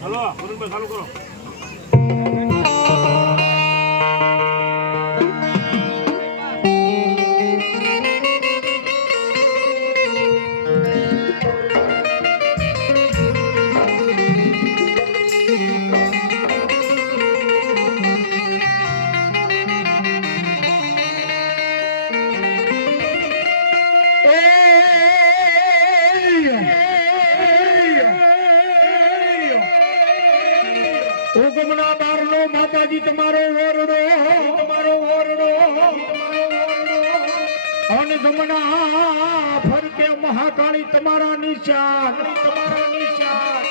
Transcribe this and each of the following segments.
Hello ચાલુ કરો અને ફરકે મહાકાળી તમારા નિશાન. તમારા નિશાન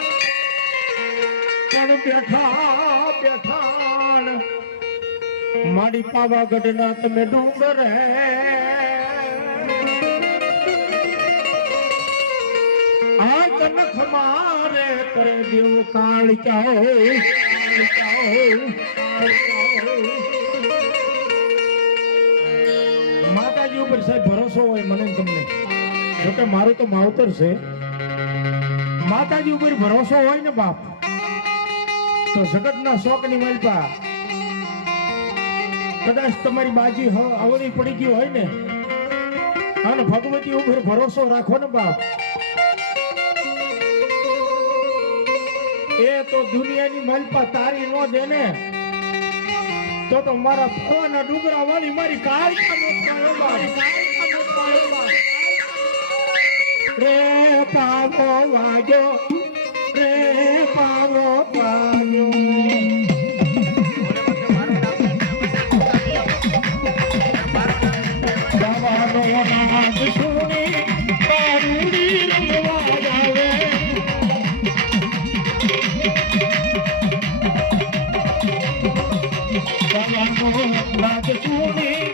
પણ બેઠા બેઠા મારી તમે ડુંગર. હે આ કનખ મારે કરે દેવ કાળ ચાઓ માતાજી ઉપર સાહેબ ભરોસો હોય મને તમને. જોકે મારું તો માવતર છે. માતાજી ઉપર ભરોસો હોય ને બાપ, તો જગતના શોખની માલપા. કદાચ તમારી બાજી અવળી પડી ગઈ હોય ને, અને ભગવતી ઉપર ભરોસો રાખો ને બાપ. એ તો દુનિયાની મલપા તારી નો દે ને તો તો મારા ફોન ડુંગરા વાળી મારી કાળકા નો મારી કાળકા નો પાયો મારી. રે પાવો વાજો રે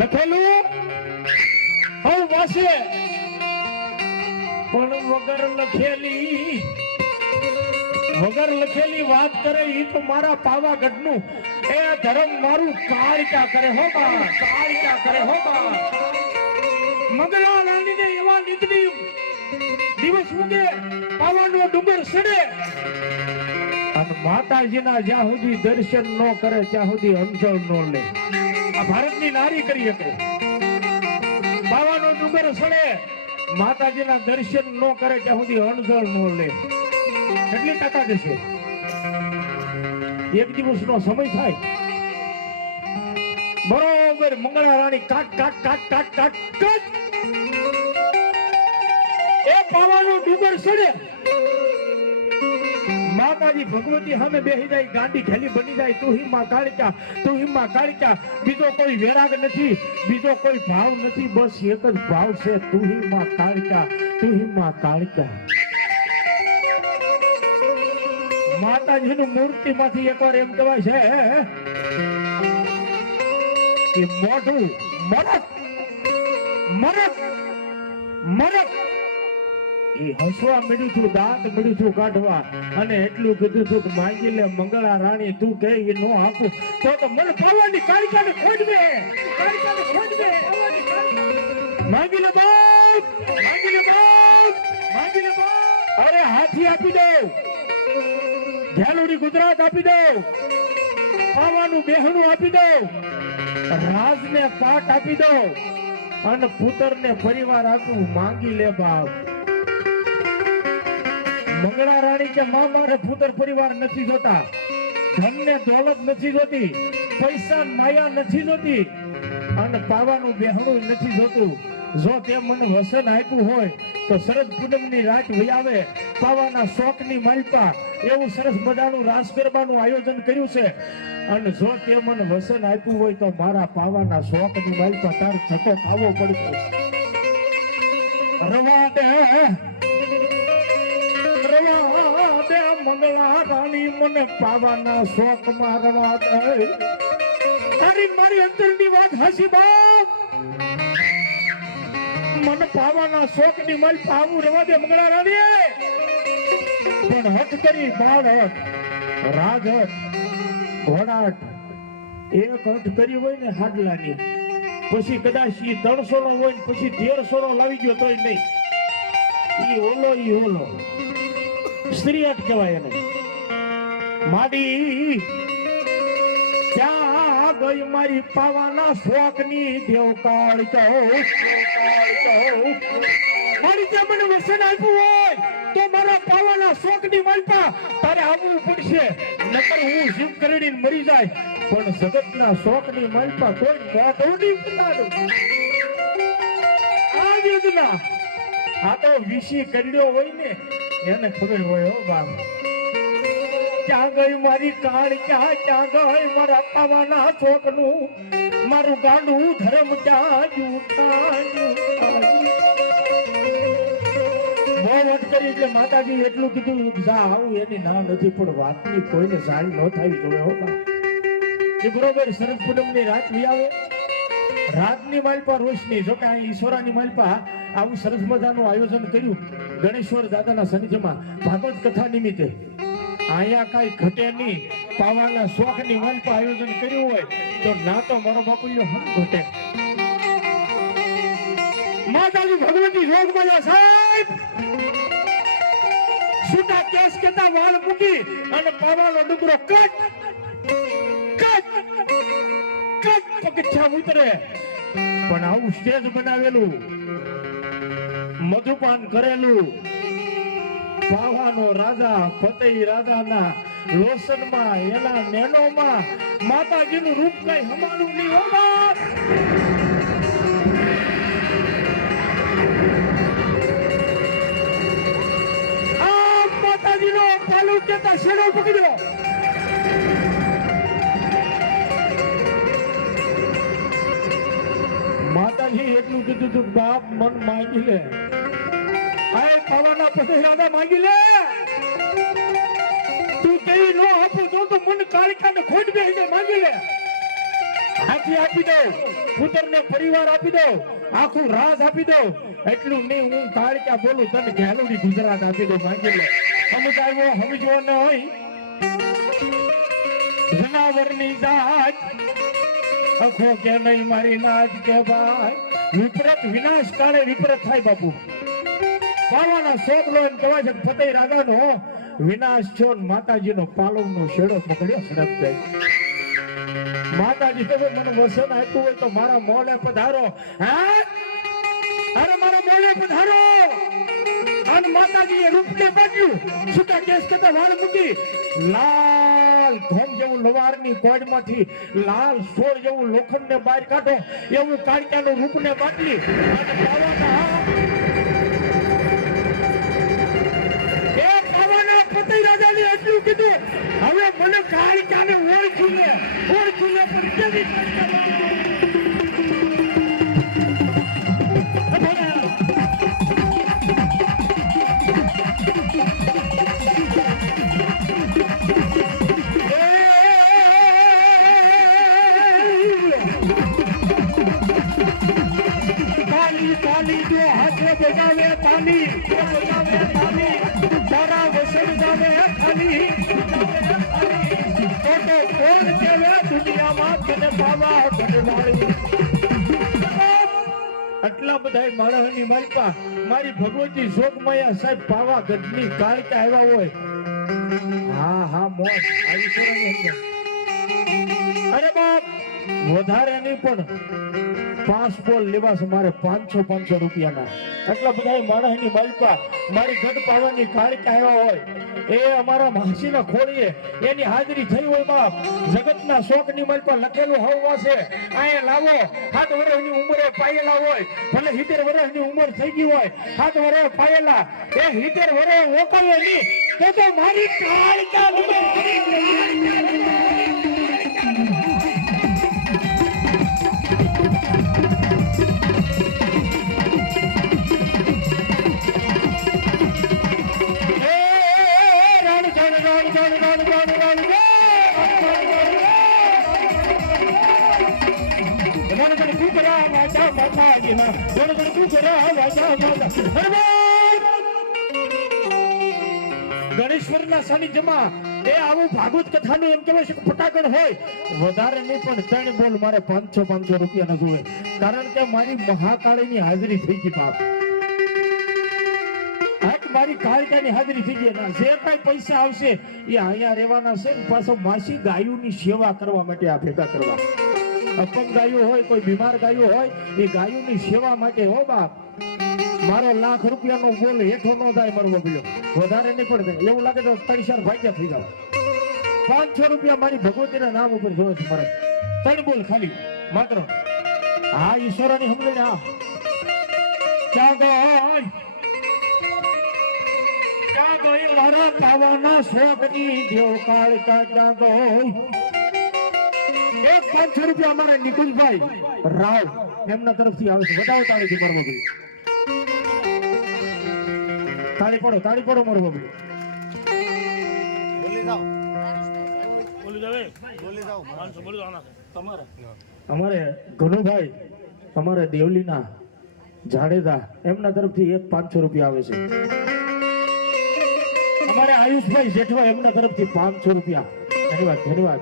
લખેલું? હવ વાસે. પણ વગર લખેલી વગર લખેલી વાત કરે ઈ તો મારા પાવાગઢનું એ ધર્મ મારું કાળકા કરે હો બા. કાળકા કરે હો બા. મંગળા રાણીને એવા નીકળી દિવસ ઉગે પાવાનો ડુંગર સડે. અને માતાજીના જ્યાં સુધી દર્શન ન કરે, ત્યાં સુધી અંજળ ન લે. આ ભારતની નારી કરી શકે બાવાનો ડુંગર સડે, માતાજીના દર્શન ન કરે ત્યાં સુધી અણજળ ન લે. કેટલી તાકાત છે એક દિવસનો સમય થાય. બરોબર મંગળા રાણી કાટ કાટ કાટ કાટ કાટ કાટ. એ પાવાનો ડુંગર સડે. માતાજી ભગવતી સામે બેસી જાય, ગાંડી ખેલી બની જાય, તું હિમા કાળિકા તું હિમા કાળિકા બીજો કોઈ વેરાગ નથી, બીજો કોઈ ભાવ નથી, બસ એક જ ભાવ છે, તું હિમા કાળિકા તું હિમા કાળિકા માતાજીનું મૂર્તિમાંથી એકવાર એમ કહેવાય છે કે મોઢું મરક મરક મરક. એ હસવા મળ્યું છું, દાંત મળ્યું છું કાઢવા. અને એટલું કીધું છું કે માંગી લે મંગળા રાણી, તું કે એ નો આપું. તો તો મને પાવાની કાળિકાને ખોજવે કાળિકાને ખોજવે. માંગી લે બાપ માંગી લે બાપ માંગી લે બાપ અરે હાથી આપી દઉં. ઘેલુડી ગુજરાત આપી દઉં. પાવાનું બેહણું આપી દઉં. રાજને પાટ આપી દો અને પુત્રને પરિવાર આપું માંગી લે બાપ. મંગળા રાણી કે માં મારે ભૂતર પરિવાર નથી જોતા. ધન ને દોલત નથી જોતી પૈસા માયા નથી જોતી, અને પાવાનું બેહણું નથી જોતું. જો તે મને વસન આપ્યું હોય, તો શરદ પૂનમની રાત વયાવે આવે, પાવાના શોખની માલિકા એવું સરસ મજાનું રાસ ગરબાનું આયોજન કર્યું છે. અને જો તે મને વસન આપ્યું હોય, તો મારા પાવાના શોખની માલિકા તાર થતો ખાવો પડશે. રવા દે. મંગળા રાણી મને પાવાના શોખ મારવા તારી મારી અંતરની વાત હાસી મને પાવાના શોખની માલ પાવું રવા દે મંગળા રાણી પણ હટ કરી બાળ હટ રાજ હટ ઘોડાટ એક હટ કરી હોય ને હાડલાની પછી કદાચ એ ત્રણસો નો હોય ને પછી તેરસો નો લાવી ગયો તોય નહીં ઈ ઓલો ઈ ઓલો. સ્ત્રી અટ કહેવાય એને. માડી, ત્યાં ગઈ મારી પાવાના શોખની દેવકાળ કહો મારી ત્યાં મને વસન આપ્યું હોય, તો મારા પાવાના શોખની માલપા તારે આવવું પડશે. નકર હું શિવ કરડીને મરી જાય. પણ જગતના શોખની માલપા કોઈ મોઢું નહીં બતાડું આ વેદના. આ તો વિશી કરડ્યો હોય ને એને ખબર હોય હો બાપ ક્યાં ગઈ મારી કાળ, ક્યાં ક્યાં ગઈ મારા પાવાના શોખનું મારું ગાંડું ધર્મ કરી એટલે કીધું એની ના નથી, પણ કોઈને જાણ ન થાય જોવે હો. એ બરોબર શરદ આવે. રાતની માલપા રોશની, જો કે ઈશ્વરાની માલપા આવું સરસ મજાનું આયોજન કર્યું. ગણેશ્વર દાદાના સનિધિમાં ભાગવત કથા નિમિત્તે અહીંયા કાંઈ ઘટે નહીં. પાવાના શોખની મંચ આયોજન કર્યું હોય તો ના તો મારો બાપુજીઓ હમ ઘટે. માતાજી ભગવતી જોગમાયા સાહેબ! છૂટા કેસ કેતા વાળ મૂકી અને પાવાનો ડુંગરો કટ કટ કટ પગથિયા ઉતરે. પણ આવું સ્ટેજ બનાવેલું મધુપાન કરેલું. પાવાનો રાજા ફતેહી રાજાના લોસનમાં એના નેનોમાં માતાજીનું રૂપ કઈ હમાડું નહીં હોવા માતાજીનો પાલુ કેતા શેડો પકડ્યો માતાજી એટલું કીધું તું બાપ મન માંગી લે. પછી રાધા માંગી લે. તું કઈ નો આપું તો તો મન કાળિકાને ખોટ બે માંગી લે. હાથી આપી દો પુત્રને પરિવાર આપી દો આખું રાજ આપી દો એટલું નહીં, હું કાળકા બોલું, તને ઘેલુડી ગુજરાત આપી દો માંગી લે. સમજાયો સમજવો ન હોય? જનાવરની જાત. અખો કે નહીં, મારી નાજ કે ભાઈ વિપરત વિનાશ કાળે વિપરત થાય બાપુ. પાવાના શોખ લો એમ કહેવાય છે કે ફતેહ રાજાનો વિનાશ થયો ને માતાજીનો પાલવનો શેડો પકડ્યો સડક જાય માતાજી તમે મને વસન આપ્યું હોય તો મારા મોલે પધારો. હા? અરે મારા મોલે પધારો. અને માતાજીએ રૂપને બદલ્યું છૂટા કેસ કરતા વાળ મૂકી? લાલ ધોમ જેવું લવારની કોડમાંથી લાલ સોળ જેવું લોખંડને બહાર કાઢો. એવું કાળિયાનું રૂપને બાટલી અને પાવાના એટલું કીધું, હવે મને કાળિકાને ઓળખી લે ઓળખી લે પણ કેવી તાલી તાલી જો હાથે બજાવે પાણી, બજાવે વસન તાલી તો તો કોણ માણસની માલિકા, મારી ભગવતી જોગમાયા સાહેબ પાવા ગઢની કાળકા આવ્યા હોય. હા હા, મોજ. અરે બાપ, વધારે નહીં પણ પાંચ બોલ લેવા છે મારે પાંચસો પાંચસો રૂપિયાના. એટલા બધા માણસની બાલપા મારી ગઢ પાવાની કાળકા આવ્યા હોય? એ અમારા માસીના ખોળીએ એની હાજરી થઈ હોય બાપ. જગતના શોકની માલપા લખેલું હવા છે આય લાવો. સાત વર્ષની ઉંમરે પાયેલા હોય. ભલે સિત્તેર વર્ષની ઉંમર થઈ ગઈ હોય. સાત વર્ષ પાયેલા. એ સિત્તેર વર્ષ ઓકાવે નહીં. તો મારી કાળકા ગણેશ્વરના સાનિધ્યમાં એ આવું ભાગવત કથાનું એમ કહેવાય છે ફટાકડ હોય, વધારે નહીં પણ ત્રણ બોલ મારે પાંચસો પાંચસો રૂપિયા ન જોવે. કારણ કે મારી મહાકાળીની હાજરી થઈ ગઈ બાપ. આજ મારી કાળકાની હાજરી થઈ ગઈ જે કઈ પૈસા આવશે, એ અહીંયા રહેવાના છે પાછો માસી ગાયોની સેવા કરવા માટે આ ભેગા કરવા. અપંગ ગાયો હોય, કોઈ બીમાર ગાયો હોય, એ ગાયોની સેવા માટે, હો બાપ, મારો લાખ રૂપિયાનો બોલ હેઠો ન થાય મારો બબલ્યો વધારે નહીં પડે એવું લાગે તો ત્રણ ચાર ભાગ્યા થઈ જાય પાંચસો રૂપિયા મારી ભગવતીના નામ ઉપર જોવે છે મારે. ત્રણ બોલ ખાલી, માત્ર. હા, ઈશ્વરની સમજણ આ. ક્યાં ગઈ ક્યાં ગઈ મારા પાવાના શોકની દેવ કાળકા ક્યાં ગઈ એક પાંચસો રૂપિયા અમારા નિકુંજભાઈ રાવ એમના તરફથી આવે છે. વધારે તાળીથી મારો ભાઈ તાળી પડો તાળી પડો મારો ભાઈ બોલી જાઓ. બોલી જાવે બોલી જાઓ. પાંચસો બોલી જાવ તમારે. અમારે ઘનુભાઈ અમારે દેવલીના જાડેજા એમના તરફથી એક પાંચસો રૂપિયા આવે છે. અમારે આયુષભાઈ જેઠવા એમના તરફથી પાંચસો રૂપિયા. ધન્યવાદ ધન્યવાદ.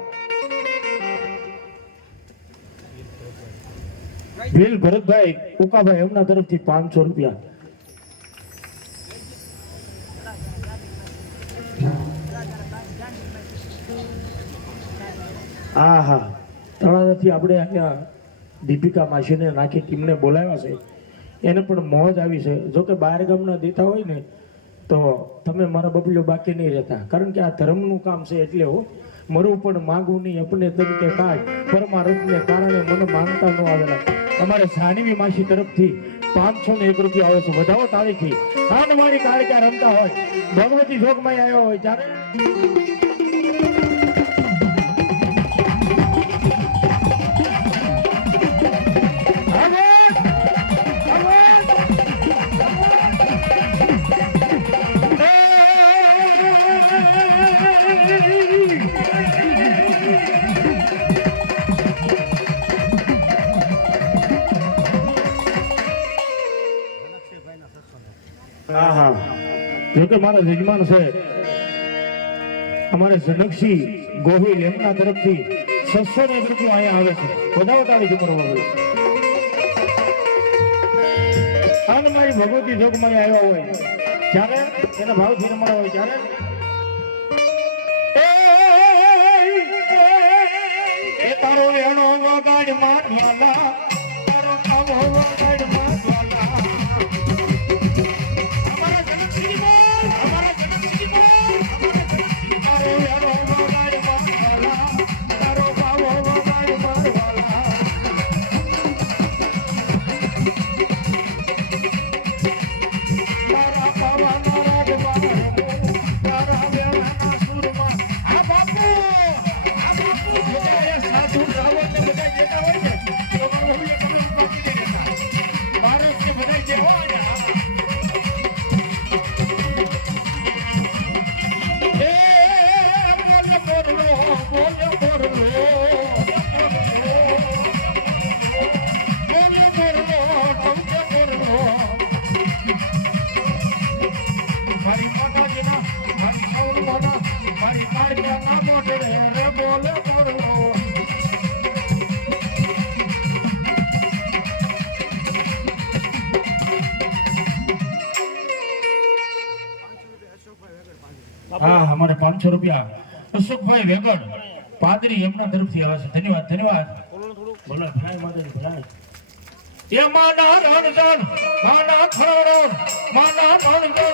ભીલ ભરતભાઈ ઉકાભાઈ એમના તરફથી પાંચસો રૂપિયા. હા હા. તળાજાથી આપણે અહીંયા દીપિકા માસીને નાખી ટીમને બોલાવ્યા છે. એને પણ મોજ આવી છે. જો કે બહાર ગામના દેતા હોય ને તો તમે મારા બબલ્યો બાકી નહીં રહેતા. કારણ કે આ ધર્મનું કામ છે એટલે હો, મરું પણ માગું નહીં અપને તરીકે કાજ પરમારથને કારણે મને માંગતા ન આવેલા અમારે સાનવી માસી તરફથી પાંચસો ને એક રૂપિયા આવે છે. વધાવો તાળીથી હા મારી કાળકા રમતા હોય. ભગવતી જોગમાં આવ્યો હોય ત્યારે જોકે મારા યજમાન છે, અમારે જનકસિંહ ગોહિલ એમના તરફથી છસો ને અહીંયા આવે છે. બધા તાળી જમરવા ભગવતી જોગમાં આવ્યા હોય. ત્યારે એના ભાવથી રમાડવા હોય. ત્યારે એ તારો એનો વગાડ માનવાના હા, અમારે પાંચસો રૂપિયા. અશોકભાઈ વેગડ, પાદરી એમના તરફથી આવે છે. ધન્યવાદ ધન્યવાદ. બોલો ભાઈ માતાજી ભલાઈ એ માના રણજણ માના ખરણ માના રણજણ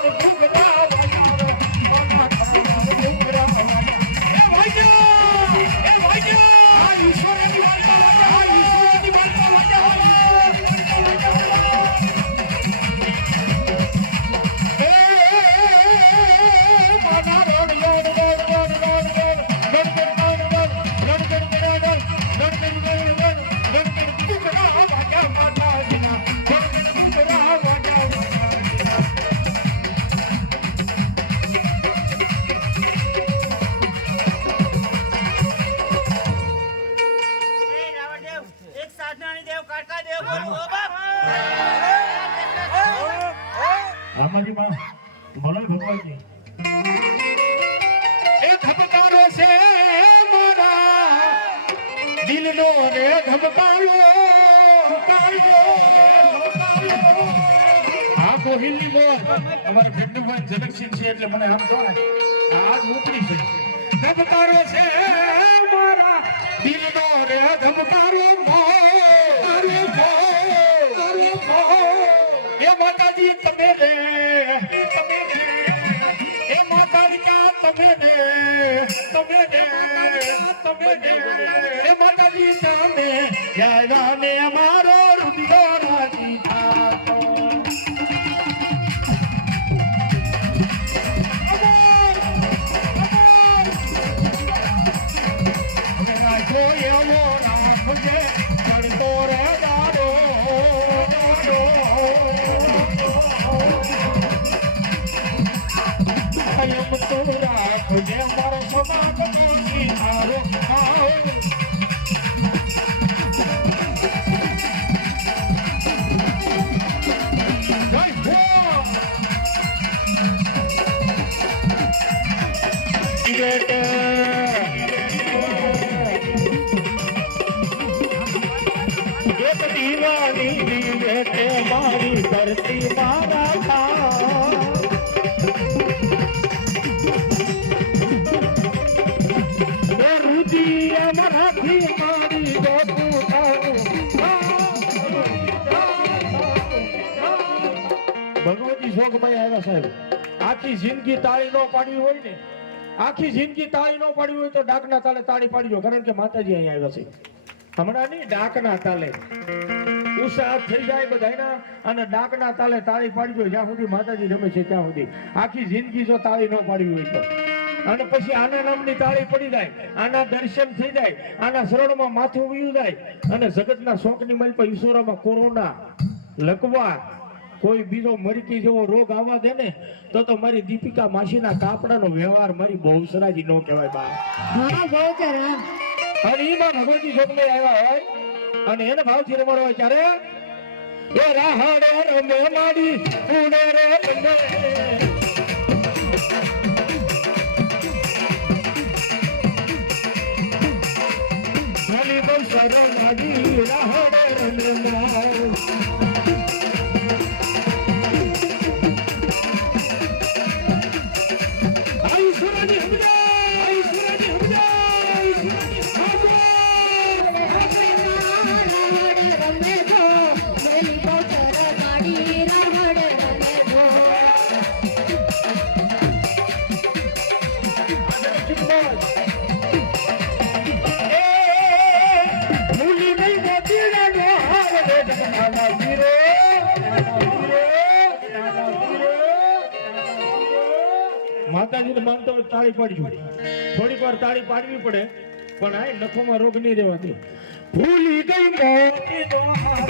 આ કોહિલની મોર અમારા ભેટુભાઈ જનકસિંહ છે એટલે મને આમ તો આજ ઉપડી છે. ધબકારો છે મારા દિલનો રે ધબકારો મોર મોર એ માતાજી તમે રે. તમે રે. એ માતાજી ક્યાં તમે રે? તમે ને તમે ને એ માતાજી તમે જય ને અમારો એવો નામ છે ચડતો રે દાડો એમ તો રાખજે મારો સમાજ મોટી હારો આવ Thank you. ભગવતી આવ્યા સાહેબ. આખી જિંદગી તાળી ન પાડવી હોય ને, આખી જિંદગી તાળી ન પાડવી હોય તો ડાકના તાલે તાળી પાડજો, કારણ કે માતાજી અહીંયા આવ્યા છે. હમણાં નહીં, ડાકના તાલે. ઉત્સાહ થઈ જાય બધાયના, અને ડાકના તાલે તાળી પાડજો, જ્યાં સુધી માતાજી રમે છે ત્યાં સુધી. આખી જિંદગી જો તાળી ન પાડવી હોય તો. અને પછી આના નામની તાળી પડી જાય, આના દર્શન થઈ જાય, આના શરણમાં માથું વયું જાય. અને જગતના શોકની મલ પર ઈશ્વરમાં કોરોના, લકવા કોઈ બીજો મરકી જેવો રોગ આવવા દે ને તો તો મારી દીપિકા માસીના કાપડાનો વ્યવહાર મારી બહુસરાજી નો કહેવાય બા હા અને ઈમાં ભગવતી જોગમે આવ્યા હોય અને એને ભાવથી રમાડો હોય ત્યારે એ રાહડે રમે માડી ઉડે રે રમે ભલી બહુ સરળ લાગી રાહડે રમે તાળી પાડજો થોડીક વાર તાળી પાડવી પડે, પણ આ નખોમાં રોગ નહીં રહેવાથી. ભૂલી ગઈ મોતીનો હાર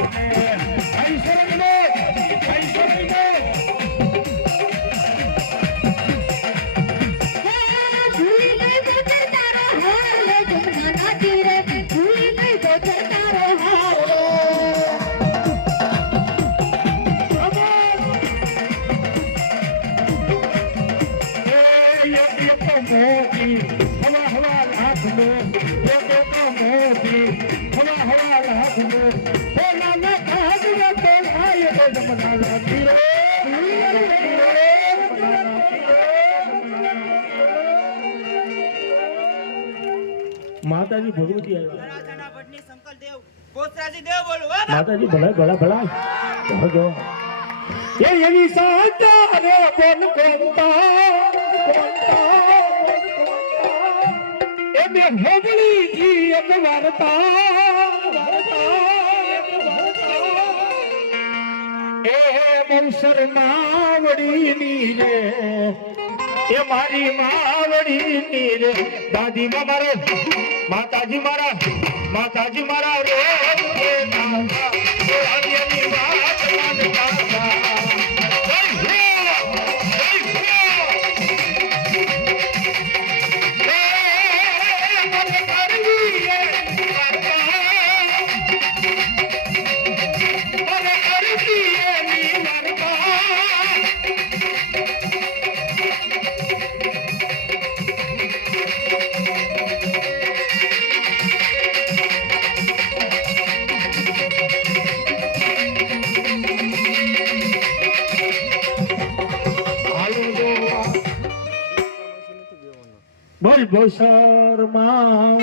માતાજી ભગવતી આવ્યા. માતાજી ભલા ભલા ભલા જો એ એવી સાચા રે બોલ કોંતા કોંતા એ બે હોગળી જી એક વાર્તા વાર્તા, એક વાર્તા. એ રે એ મારી માવડીની રે દાદી મારા માતાજી મારા માતાજી મારા રે રે બોલ શર્મા